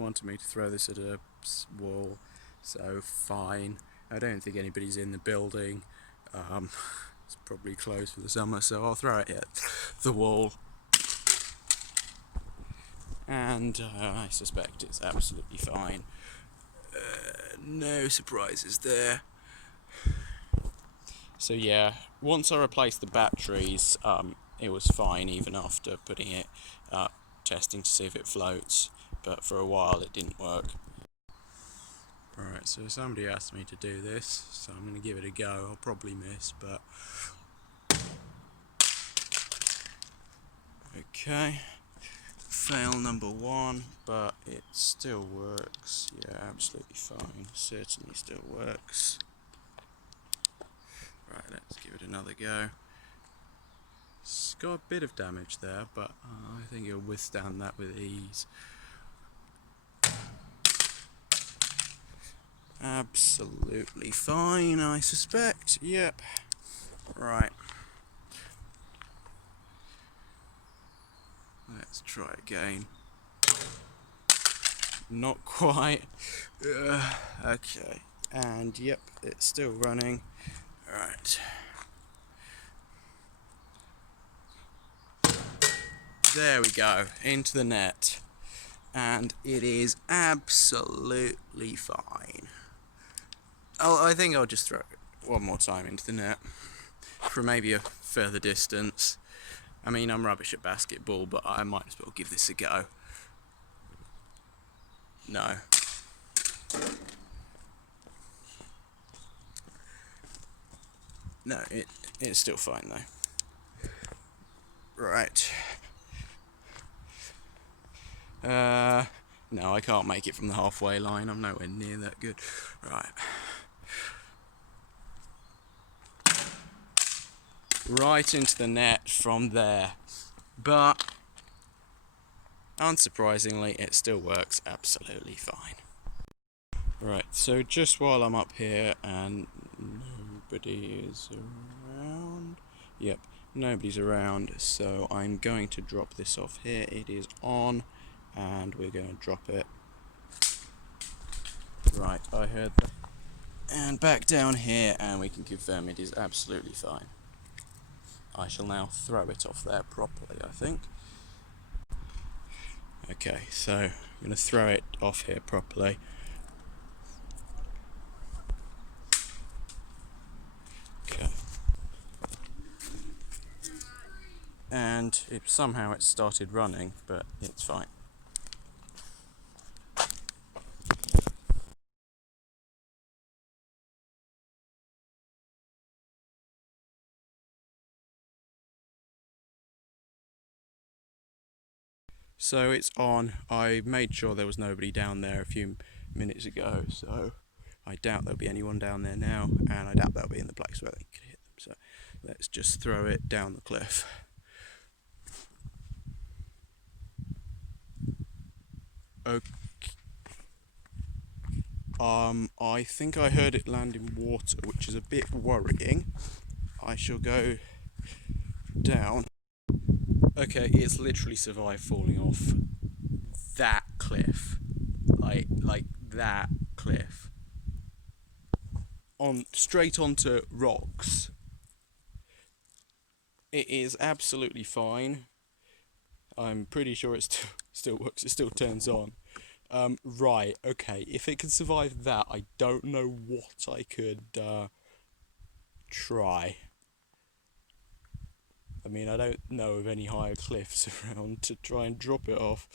wanted me to throw this at a wall, so fine. I don't think anybody's in the building. It's probably closed for the summer, so I'll throw it at the wall. And I suspect it's absolutely fine. No surprises there. So yeah, once I replaced the batteries, it was fine even after putting it up, testing to see if it floats, but for a while it didn't work. Alright, so somebody asked me to do this, so I'm going to give it a go. I'll probably miss, but... Okay, fail number 1, but it still works. Yeah, absolutely fine, certainly still works. Right, let's give it another go. It's got a bit of damage there, but I think it'll withstand that with ease. Absolutely fine, I suspect. Yep. Right. Let's try again. Not quite. Okay. And yep, it's still running. Right. There we go, into the net. And it is absolutely fine. I think I'll just throw it one more time into the net for maybe a further distance. I mean, I'm rubbish at basketball, but I might as well give this a go. No. No, it's still fine though. Right. No, I can't make it from the halfway line. I'm nowhere near that good. Right. Right into the net from there. But, unsurprisingly, it still works absolutely fine. Right, so just while I'm up here and nobody is around. Yep, nobody's around, so I'm going to drop this off here. It is on, and we're going to drop it. Right, I heard that. And back down here, and we can confirm it is absolutely fine. I shall now throw it off there properly, I think. Okay, so I'm going to throw it off here properly. Okay. And somehow it started running, but it's fine. So it's on. I made sure there was nobody down there a few minutes ago, so I doubt there'll be anyone down there now, and I doubt they'll be in the place where they could hit them. So let's just throw it down the cliff. Okay. I think I heard it land in water, which is a bit worrying. I shall go down. Okay, it's literally survived falling off that cliff. Like that cliff. Straight onto rocks. It is absolutely fine. I'm pretty sure it still works, it still turns on. Right, okay, if it can survive that, I don't know what I could try. I mean, I don't know of any higher cliffs around to try and drop it off.